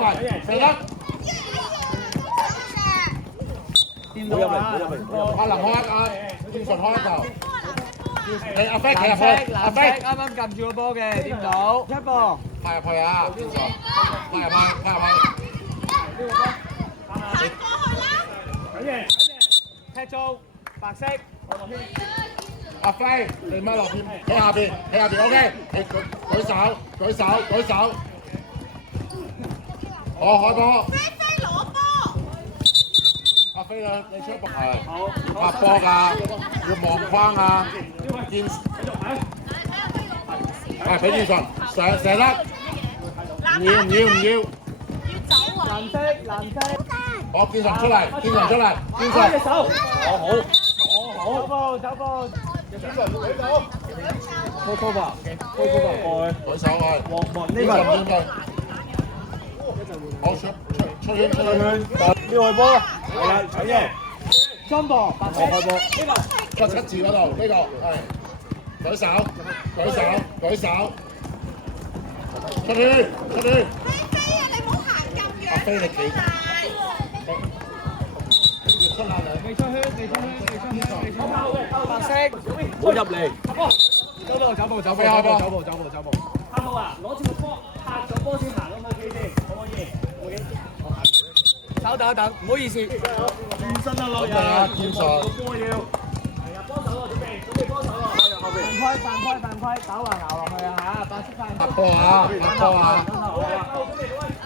埋，射得。冇入嚟，冇入嚟。阿林開一劍順開一球。你阿飛企入去，阿飛啱啱撳住個波嘅，掂到出波。派入去啊！劍順，派入去。踢中白色。阿飛，你咪落邊，喺下邊，OK， 你舉手。好，開波。阿飛你出波係拍波㗎，要望框啊！劍係俾劍順射得，唔要。藍色。我劍順出嚟，劍順。隻手。走波。拖吧。舉手去。望呢劍順面對。好出圈。呢個波，係啦，搶嘅。雙波，白色。開波。個七字嗰度，呢個係舉手。出圈。阿飛你企。出下嚟。未出圈。白色。唔好入嚟。走步。飛開波。阿浩啊，攞住個波，拍咗波先行咁去先，可唔可以？稍等，唔好意思。轉身啊，老人。劍順。波要。係啊，幫手啊，準備幫手啊。犯規，打橫咬落去啊嚇，白色犯規。拍波啊！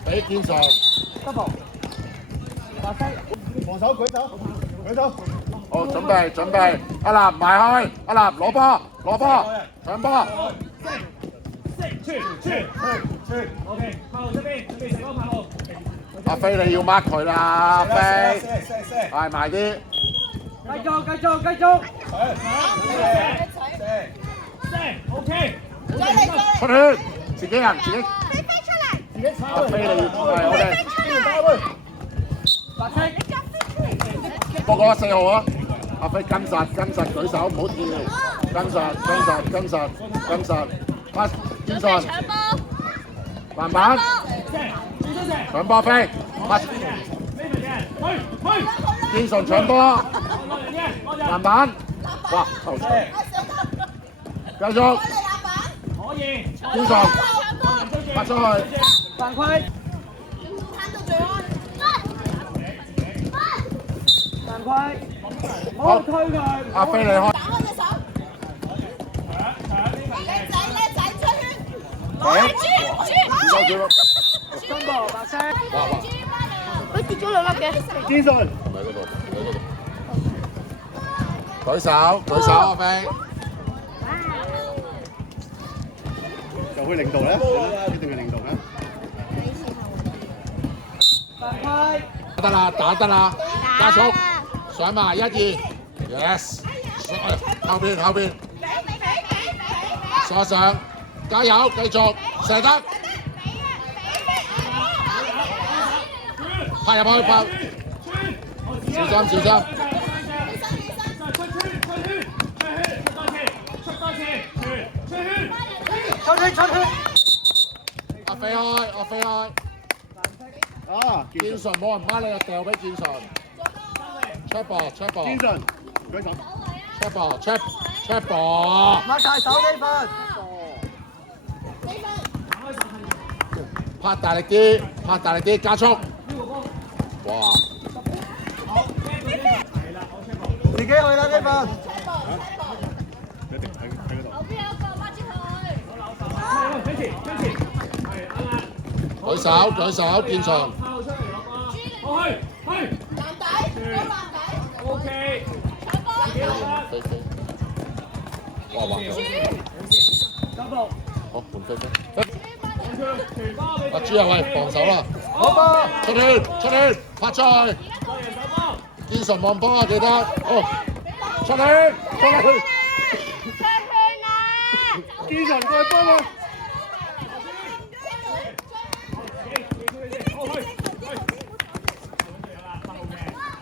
俾劍順。double。白色。防守舉手。好，準備，阿立埋開，阿立攞波，搶波。OK，拍路出邊，準備成功拍路。阿飛你要 mark 佢啦，阿飛，快埋啲。繼續。OK。出圈，自己人。阿飛你要係我哋。白色。波哥4號啊！阿飛跟實舉手，唔好跳，跟實，拍劍順，慢慢搶波飛，拍劍順搶波，慢慢，哇頭槌，繼續，劍順拍出去，犯規。唔好推佢。阿飛你開。雙波白色。佢跌咗2粒嘅。劍順。舉手，阿飛。就去領導咧，一定係領導咧。犯規。得啦，打得啦，加速，上埋1、2 ，yes， 後邊，鎖上，加油，繼續，射得，拍入去，小心，出圈。阿飛開，啊，劍順冇人孖你就掉俾劍順 ，check 波，劍順舉手。check 波，擘大手呢份。拍大力啲，加速，哇！自己去啦呢份。舉手，劍順。OK。哇！好，換飛。阿朱啊，喂，防守啦！好波。出圈，拍出去。劍順望波啊，記得。哦，出圈。劍順過去幫我。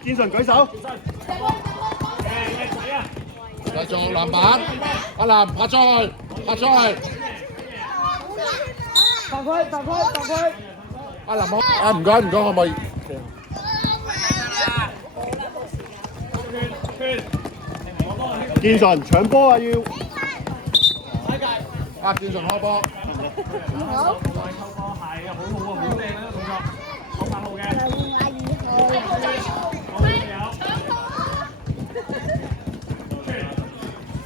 劍順舉手。繼續籃板，阿南拍出去。犯規！阿阿林啊，唔該，可唔可以？建順搶波啊要！阿建順開波。好。抽波係啊，好好啊，好靚啊動作，好8號嘅。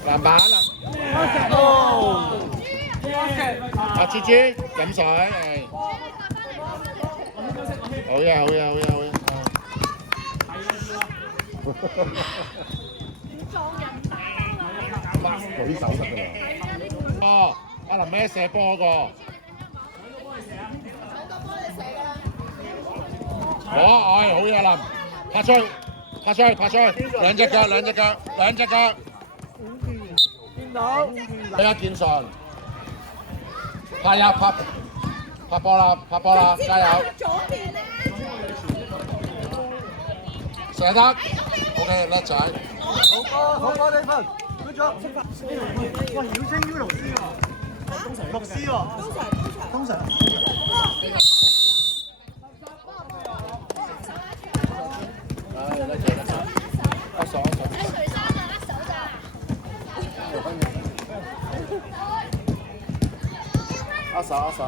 籃板啦！阿芝芝飲水係。好嘢，好嘢，好嘢，好嘢。舉手得㗎啦。哦，阿林咩射波嗰個？好嘢林，拍出去，兩隻腳，見到。俾阿建順，拍波啦，加油！射得 ，OK 叻仔。好波呢份，good job。哇，妖精 U 老師喎，牧師喎，通常。握手。